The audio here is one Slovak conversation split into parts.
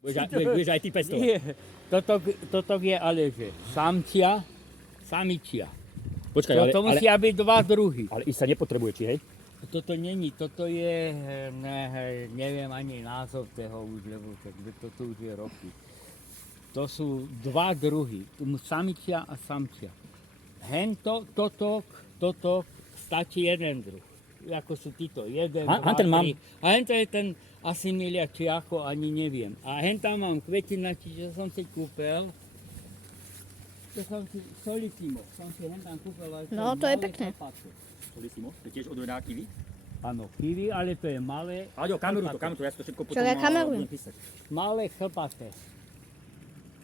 Budeš aj ty pestovať. Nie, toto je ale že samcia, samičia. Počkaj, To musia byť dva druhy. ale i sa nepotrebuje, či hej? Toto není, toto je, neviem ani názov toho už, lebo toto už je roky. To sú dva druhy, samičia a samčia. Hento, toto stačí jeden druh. Ako sú títo, jeden, dva, ten mám. tri. A hento je ten asimilia, či ako, ani neviem. A henta mám kvetinači, čo som si kúpil. To som si, Solissimo, som si hentam kúpil. No, to je pekné. Solissimo, to je tiež odvená kiwi. Áno, kiwi, ale to je malé. Aďo, kameru to, ja si to všetko potom ja kamerujem. budem písať. Malé chlpaté.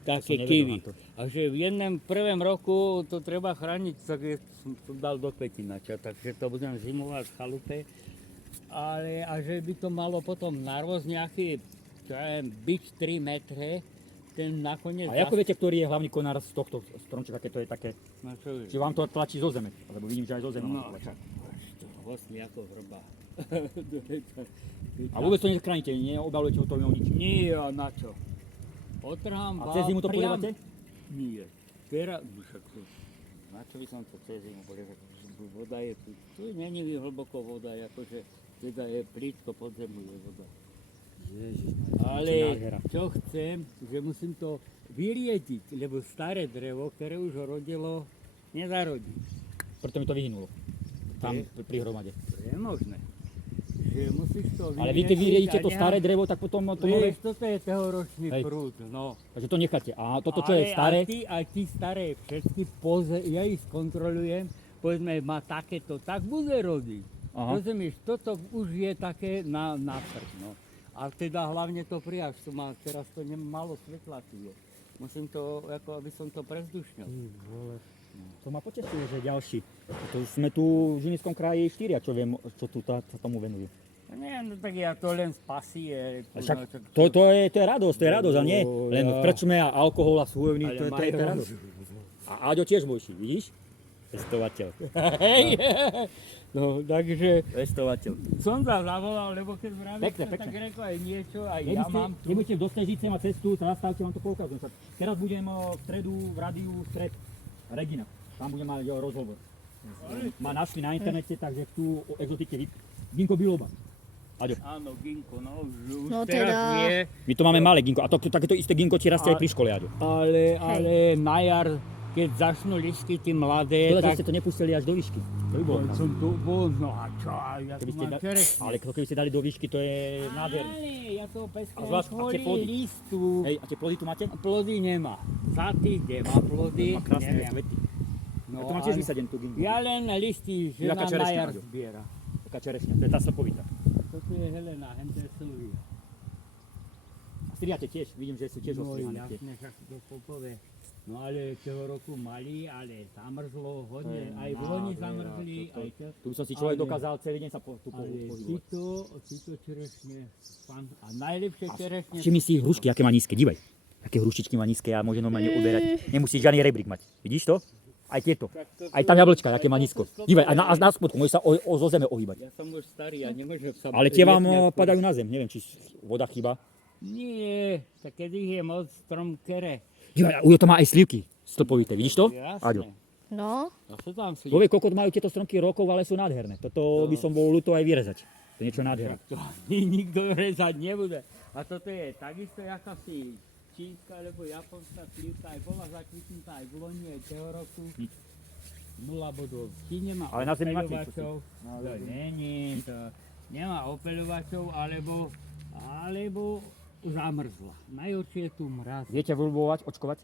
Také Som nevedel kiwi. na to. A že v jednom prvom roku to treba chrániť, tak som to dal do kvetinača, takže to budem zimovať v chalupe. Ale a že by to malo potom narôsť nejaký, čo ja viem, byť 3 metre, ten nakoniec... A ako viete, ktorý je hlavný konár z tohto stromčeka, keď to je také, No čo je? či vám to tlačí zo zeme? Lebo vidím, že aj zo zeme. No, vám to tlačí. vlastne ako vrba. A vôbec to nechránite, neobalujete to nič. Nie, a na čo? Otrhám A cez zimu to priam- polievate? Nie. Teraz, však to, na čo by som to cez zimu polievať? Voda je tu není hlboko voda, akože teda je plítko pod zemu je voda. Ale čo chcem, že musím to vyriediť, lebo staré drevo, ktoré už rodilo, nezarodí. Preto mi to vyhynulo. Tam pri hromade. To je možné. Že musíš to vyriediť. Ale vy keď vyriedite a to staré drevo, tak potom to nové... Vieš, toto je tehoročný Hej. prúd, no. Takže to necháte. A toto, čo je Ale staré, aj ty staré všetky ja ich skontrolujem, povedzme, má takéto, tak bude rodiť. Aha. Rozumieš, toto už je také na prd, no. A teda hlavne to priaž, to má, teraz to málo svetla tu je. Musím to, ako aby som to prezdušnil. to ma potešuje, že ďalší. To sme tu v Žinickom kraji 4, čo viem, čo tu sa tomu venujú. Nie, no tak ja to len z pasie. Však to je radosť, a nie len krčme a alkohol a sújevný, to je radosť. A Aďo tiež bojší, vidíš? Pestovateľ. Hej, no takže Pestovateľ. som sa zavolal, lebo keď vravíš, Pekné, tak pekné. rekao aj niečo, aj ja mám tu. Nebudete do Stežice mať cestu, zastavte, vám to poukazujem. Teraz budem v stredu v rádiu Stred Regina. Tam budem mať rozhovor. Ma našli na internete, takže tu o exotike Ginko biloba. Aďo. Áno, ginko, no už No teraz teda- nie. My tu máme malé ginko a takéto isté ginko ti rastie aj pri škole, Aďo. Ale na jar, keď začnú listy tí mladé, Škoda, že tak ste to nepustili až do výšky. To by bolo krásne. som tu bol, no a čo, ja tu Keby ste mám čerešne. ale keby ste dali do výšky, to je nádherné. Ale ja to A pestujem zvlášť, a tie kvôli plody? listu. Hej, a tie plody tu máte? Plody nemá. Za týždeň má plody, Má krásne neviem. kvety. No, Ja to mám tiež ale vysadený tú ginku. ja len listy, že Jaká na čerešňa, jar Aďo? zbiera. Taká čerešňa, to je tá slpovita. Toto je Helena, hente je Silvia. A striate tiež, vidím, že sú tiež No ostrihané. jasne, však to popové. No ale toho roku mali, ale zamrzlo hodne, aj v loni zamrzli, aj to. Tu by som si človek Ale- dokázal celý deň sa tu Ale pohybovať. títo čerešne, a najlepšie čerešne, Všimni si hrušky, aké má nízke, dívaj. Aké hruštičky má nízke a môže normálne uberať. Nemusíš žiadny rebrík mať. Vidíš to? Aj tieto. Aj tam jablčka, aké má nízko. Dívaj, aj na spodku, môže sa zo zeme ohýbať. ja som už starý, ja nemôžem sa... Ale tie vám liepňať. padajú na zem, neviem, či voda chýba. Nie, tak keď ich je moc strom kere. Dívaj, Ujo to má aj slivky stĺpovité, vidíš to? Aďo. Jasne. No, A čo tam si? Povie, koľko majú tieto stromky rokov, ale sú nádherné. Toto by som bol ľúto aj vyrezať. To je niečo nádherné. To ani nikto rezať nebude. A toto je takisto jakási čínska, alebo japonská slivka, aj bola zakvitnutá aj v loni, aj toho roku. 0 bodov. V Číne má Ale na zemi máte opeľovačov. To není, to nemá opeľovačov, alebo zamrzla. Najhoršie je tu mraz. Viete vľubovať, očkovať?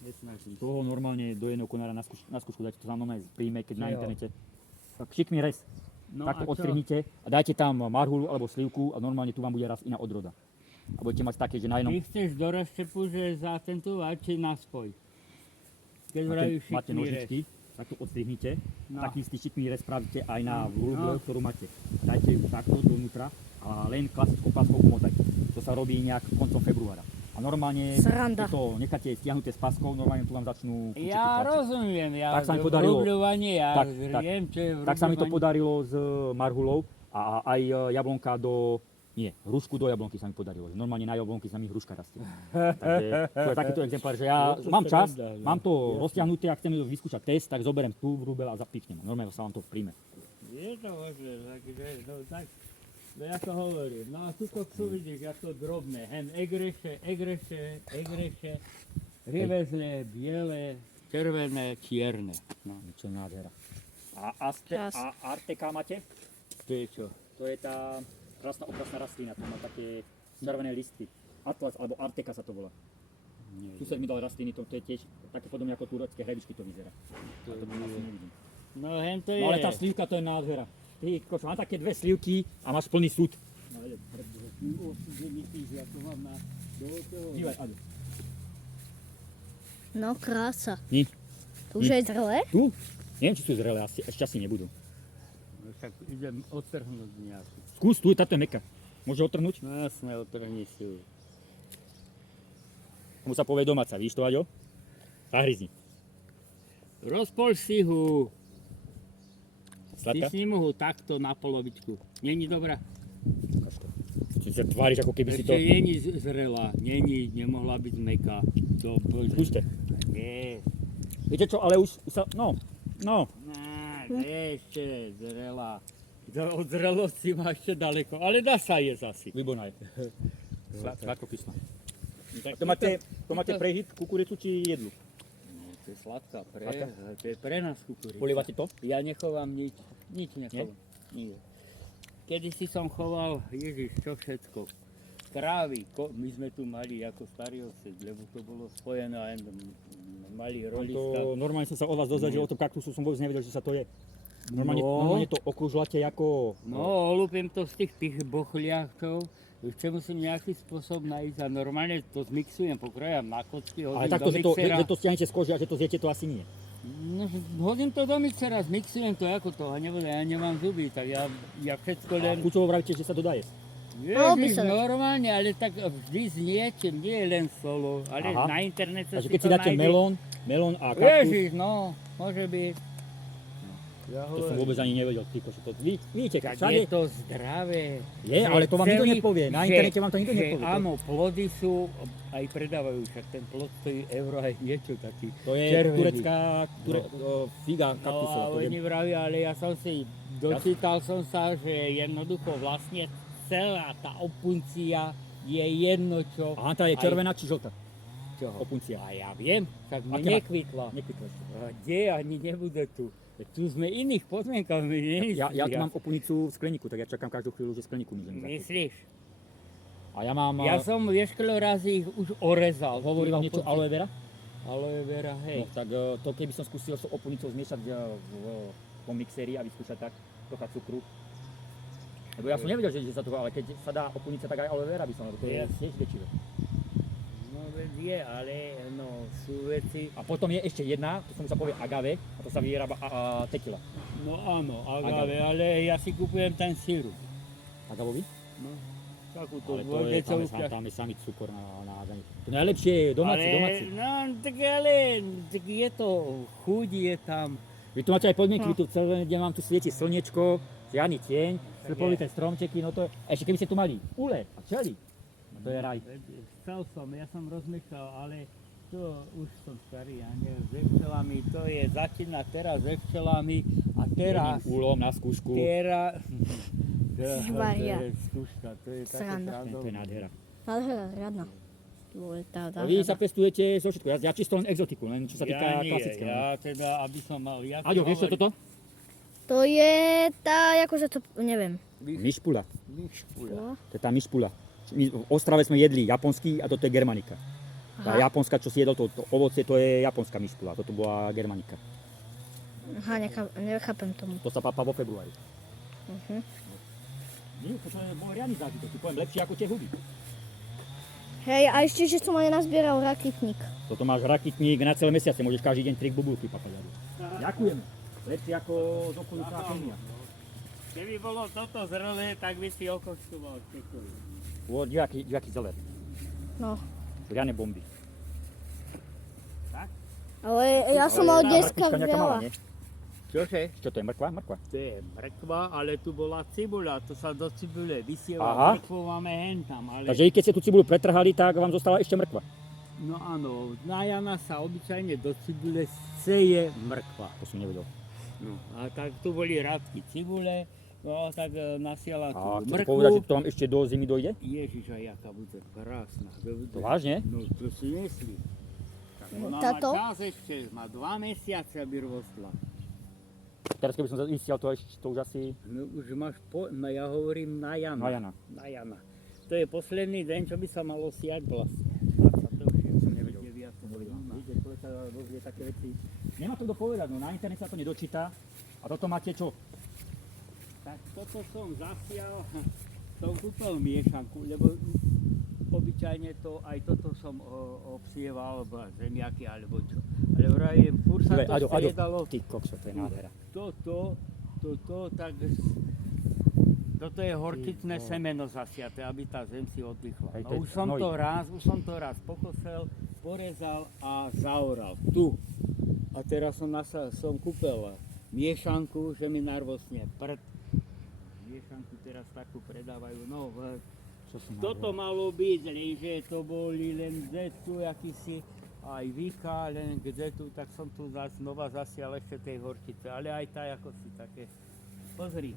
Nesnažím. Toho normálne do jedného konára na skúšku dať, to sa normálne príjme, keď na Jo. internete. Tak šikmý rez. No Takto a čo? odstrihnite a dajte tam marhulu alebo slivku a normálne tu vám bude raz iná odroda. A budete mať také, že na jednom Ty chceš do rozštepu, že zatentovať, či na spoj? Keď vravíš máte šikmý rez. nožičky, tak to odstrihnite. No. Taký istý šikmý rez spravíte aj na No. vľúbu, ktorú máte. Dajte ju takto dovnútra a len klasickou páskou umotajte. To sa robí nejak koncom februára. A normálne, Sranda. keď to necháte stiahnuté s páskou, normálne tu vám začnú kučiky Ja tlačiť. rozumiem, ja Tak sa mi podarilo. vrubľovanie, ja Tak, viem, čo je Tak sa mi to vrubľovanie. podarilo s marhulou a aj jablonka do Nie, hrušku do jablonky sa mi podarilo. Že normálne na jablonky sa mi hruška rastie. Takže to je takýto exemplár, že ja mám čas, mám to rozťahnuté a chcem vyskúšať test, tak zoberiem tú vrúbel a zapíchnem. Normálne sa vám to príjme. Je to možné, takže, no tak, no ja to hovorím. No a tuto chcú vidíš, jak to drobné. Hen egreše, rivezle, biele, červené, čierne. No, Čo je nádhera. Krás. A Arteka máte? to je čo? To je tá krásna okrasná rastlina, to má také červené listy. Atlas alebo Arteka sa to volá. Nie, Sused mi dal rastliny, to je tiež také podobne ako turecké hrebičky to vyzerá. to A to nie. asi nevidím. No hen to je. No ale tá slivka to je nádhera. Ty koč, mám také dve slivky a máš plný súd. No ale ty myslíš, ja to mám na dovoľteho. Dívaj, Ado. No krása. Ni. To už je zrelé? Tu? Neviem, či sú zrelé, ešte asi nebudú. No však idem odtrhnúť nejakú. Skús, tu, táto je meka. Môže otrhnúť? No jasne, odtrhni si ju. Tomu sa povie domáca, víš to, Aďo? Zahryzni. Rozpol si ho. Sladká? Stisni mu ho takto na polovičku. Není dobrá? Ukáž to. Ty sa tváriš, ako keby si to... Ešte není zrelá. Není, nemohla byť meká. Skúste. Nie. Viete čo, ale už sa... No. Ešte zrelá. Od zrelosti má ešte daleko, ale dá sa jesť asi. Výborná je. Sladko kyslá. Tak To máte prehyb, kukuricu či jedlu? No, to je sladká, Sladká? to je pre nás kukurica. Polievate to? Ja nechovám nič nechovám. Nie? Kedysi som choval, Ježiš, čo všetko. Krávy, my sme tu mali ako starý osed, lebo to bolo spojené a mali roliska. To, normálne som sa od vás dozvedel, že o tom kaktusu som vôbec nevedel, že sa to je. Normálne, No. normálne to okružľate ako... No, olúpim to z tých bochliachov, ešte musím nejaký spôsob nájsť a normálne to zmixujem, pokrojem na kocky, Ale hodím takto, do že to, mixera. že to stiahnete z kože a že to zjete, to asi nie. No, hodím to do mixera, zmixujem to ako to, a nebude, ja nemám zuby, tak ja všetko A len... kučovo vravíte, že sa to dá jesť. Malo by Ježiš, sa dať. normálne, ale tak vždy s niečím, nie len solo, ale Aha. na internete Takže si keď si to dáte nájde. melón a kaktus, Ježiš, no, môže byť. Ja to som vôbec ani nevedel, ty kože to... Vidíte, Tak všade je to zdravé. je, Že ale to vám nikto celý- nepovie. Na že- internete vám to nikto že nepovie. Áno, plody sú, aj predávajú, však ten plod stojí euro aj niečo taký. To je červený. turecká figa No a kaktusová. to oni je- vravia, ale ja som si, dočítal som sa, že jednoducho vlastne celá tá opuncia je jedno čo. Aha, tá je aj- červená či žltá? Čoho? Opuncia. A ja viem, tak mi Aké má- nekvitla. Nekvitla ešte. A kde ani nebude tu. Tu sme iných podmienkach, my nie Ja tu mám opunicu v skleníku, tak ja čakám každú chvíľu, že skleníku môžem zakúpiť. Myslíš? A ja mám... Ja som vieš, koľko razy ich už orezal. Hovorí vám niečo aloe vera? Aloe vera, hej. No tak to keby som skúsil s opunicou zmiešať po mixeri a vyskúšať tak, trocha cukru. Lebo ja som nevedel, že sa to, ale keď sa dá opunica, tak aj aloe vera by som, lebo to je tiež liečivé. No veď je, ale no, sú veci... A potom je ešte jedna, to sa povie agave, a to sa vyrába tequila. No áno, agave, ale ja si kupujem ten síru. Agavový? No, takúto Ale to je, dvojdeťovú tam je samý cukor na agave. To najlepšie je domáci. No, tak ale, tak je to, chuť je tam. Vy tu máte aj podmienky, vy tu celé deň vám tu svieti slniečko, žiadny tieň, slpovité stromčeky, no to je, ešte keby ste tu mali úle a včely, no to je raj. Chcel som, ja som rozmýšľal, ale to už som starý, ja neviem, s včelami, to je, začína teraz s včelami a teraz, Jedným úlom na skúšku, teraz, to Švaria. je skúška, to je také Sranda. to je srandovné. nádhera. Nádhera, riadna. Dôležitá, Vy sa pestujete zo všetko, ja čisto len exotiku, len čo sa týka Ja nie, klasického. ja teda, aby som mal, ja Aďo, vieš čo je toto? To je tá, akože to, neviem. Myšpula, Myšpula. to je tá myšpula. My v Ostrave sme jedli japonský a toto je germanika. Tá Aha, japonská, čo si jedol, to ovocie, to je japonská myšpula, toto bola germanika. aha, nechápem tomu. To sa pápa vo februári. Mhm. Nie, to bol riadny zážitok, ti poviem, lepšie ako tie huby. Hej, a ešte, že som aj nazbieral rakitník. Toto máš rakitník na celé mesiace, môžeš každý deň 3 bubulky papať. Ďakujem. Lepšie ako z okolitá Kenia. Keby bolo toto zrelé, tak by si okoštoval všetko. O, diváky zeler. No, Riadne bomby. ale ja som mal dneska Rakvička nejaká malá, veľa. nie? Čože? Čo to je, mrkva? Mrkva. To je mrkva, ale tu bola cibuľa, to sa do cibule vysiela. Aha. Mrkvu máme hentam, ale... Takže i keď ste tú cibulu pretrhali, tak vám zostala ešte mrkva. No áno, na Jana sa obyčajne do cibule seje mrkva. To som nevedel. No, a tak tu boli rádky cibule, no a tak nasiala A tú chcete povedať, že mrkvu. to vám ešte do zimy dojde? Ježiš, a jaká bude krásna. To vážne? No to si myslí. Tak ona Táto? má čas ešte, má 2 mesiace, aby rostla. Teraz keby som zistiel, to už asi No už máš, no ja hovorím na Jana. na Jana. Na Jana. To je posledný deň, čo by sa malo siať vlastne. Som nevedel. Vidíte, človek sa dozvie také veci. Nemá to kto povedať, no na internete sa to nedočíta. A toto máte čo? Tak toto som zasial, som kúpil miešanku, lebo obyčajne to, aj toto som obsieval, zemiaky alebo čo. Ale vrajem, furt sa to striedalo. Ty kokso, to je nádhera. Toto, tak toto je horčicné semeno zasiaté, aby tá zem si oddychla. Hej, No, to je už som to raz pokosel, porezal a zaoral. Tu. A teraz som kúpil miešanku, že mi narvosne prd. Miešanku teraz takú predávajú. No, toto malo byť, lenže to boli len tu akýsi aj Vika, len kde tu, tak som tu znova zasial ešte tej horčice, ale aj tá ako si také, pozri,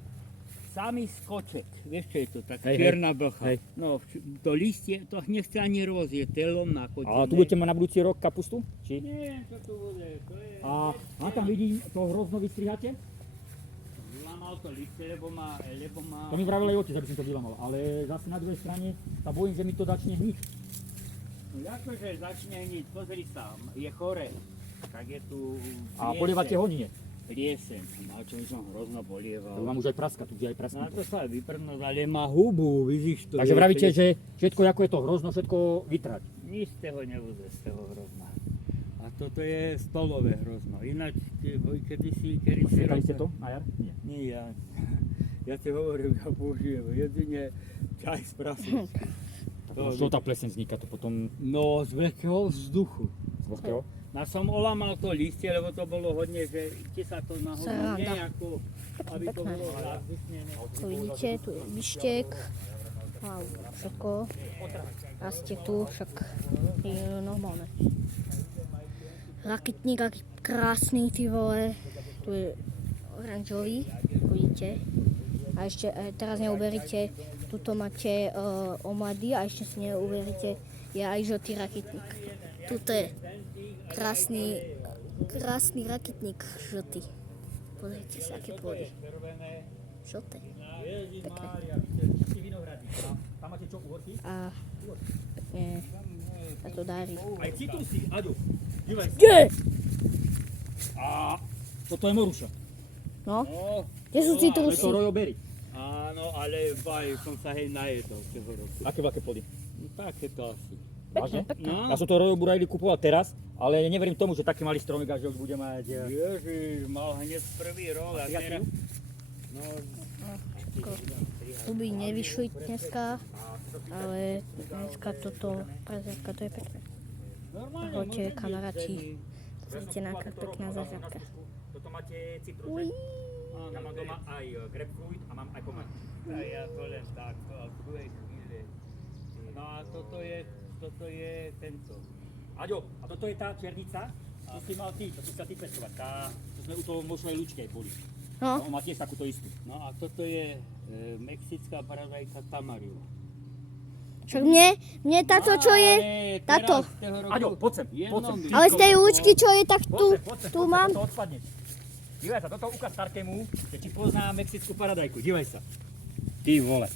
samý skoček, vieš čo je to, taká čierna blcha. Hej. No, to listie, to nechce ani rozjeť, telom nakodené. A tu budete mať na budúci rok kapustu? Či? Neviem, čo tu bude, to je... A tam vidím, to hrozno vystrihate? Vylamal to listie, lebo má... To mi vravel aj otec, aby som to vylamal, ale zase na druhej strane sa bojím, že mi to začne hniť. No akože začne hniť, pozri sa, je chore, tak je tu... A polievate ho nie. Plieseň, na čo by som hrozno polieval. To mám už aj praska, tu je aj praska. Na to sa vyprnúť, ale má hubu, vidíš to. Takže vravíte, že všetko, ako je to hrozno, všetko vytrať. Nič z toho nebude, z toho hrozna. A toto je stolové hrozno. Ináč, kedy si Sekali ste to na jar? Nie. Nie, ja ti hovorím, ja použijem jedine čaj z prasničky. Čo tá pleseň vzniká to potom No, z veľkého vzduchu. z vlhkého? Ja som olamal to listie, lebo to bolo hodne, že ti sa to nahodilo Sranda. nejako, aby to bolo zavzdušnené. To vidíte, tu je bištek. A všetko rastie tu, však je normálne. Rakitník, aký krásny, ty vole. Tu je oranžový, vidíte. A ešte teraz neuveríte, tuto máte omlady a ešte si neuveríte, je aj žltý rakitník. Tuto je krásny rakitník žltý. Pozrite sa, aké plody. Žlté. Pekné. Tam máte čo, uhorky? A pekne sa to darí. Aj citrusy, Aďo. Dívaj sa. Kde? A toto je moruša. No, No, kde sú To citrusy? je rojoberry. áno, ale som sa hej najedol toho roku. Aké veľké plody? No takéto asi. Vážne? Pekné. No, Ja som to rojoburajli kupoval teraz, ale neverím tomu, že taký malý stromik, že už bude mať... Ježiš, mal hneď prvý rok a teraz... No, Zuby nevyšli dneska, ale dneska toto prezerka, to je pekné. normálne Ahojte, môže byť kamaráti. zemi. Pozrite na aká pekná zazerka. Toto máte citrus, Uj. Ja mám doma aj grapefruit a mám aj pomer. A ja to len takto, a v druhej chvíli. No a toto je tento. Aďo, a toto je tá černica, čo si mal ty, čo si chcel ty pestovať. Tá, čo sme u toho vo svojej ľučke boli. No, On má tiež takúto istú. No a toto je mexická paradajka Tamarillo. však mne táto čo je, táto. Aďo, poď sem, poď sem. Ale z tej lúčky čo je, tak tu mám. To odpadne. Dívaj sa, toto ukáž Starkému, že ti pozná mexickú paradajku. Dívaj sa. Ty vole.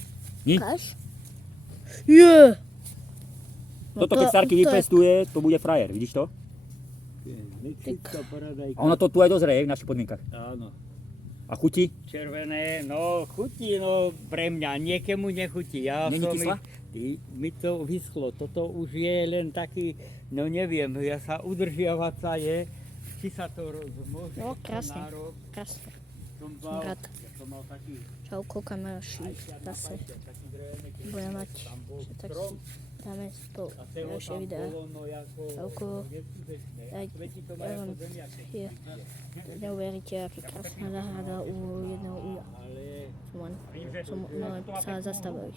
Ukáž? Je. No Toto keď Starky to je- vypestuje, to bude frajer, vidíš to? Mexická paradajka. A ono to tu aj dozrie v našich podmienkach. Áno. A chutí? Červené, no chutí, no pre mňa, niekému nechutí. Ja Není som kyslá? mi to vyschlo, toto už je len taký, no neviem, ja sa udržiavať sa je, či sa to môže. No, krásne. nárok. Krásne. Som Som rád. som mal taký, Čauko kameráši, zase budem mať, že tak si dáme to ďalšie videá. Okolo, neuveríte, aký krásna záhrada u jedného uja. Som sa zastavili,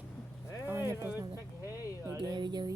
ale nepoznáme. Nikdy nevideli.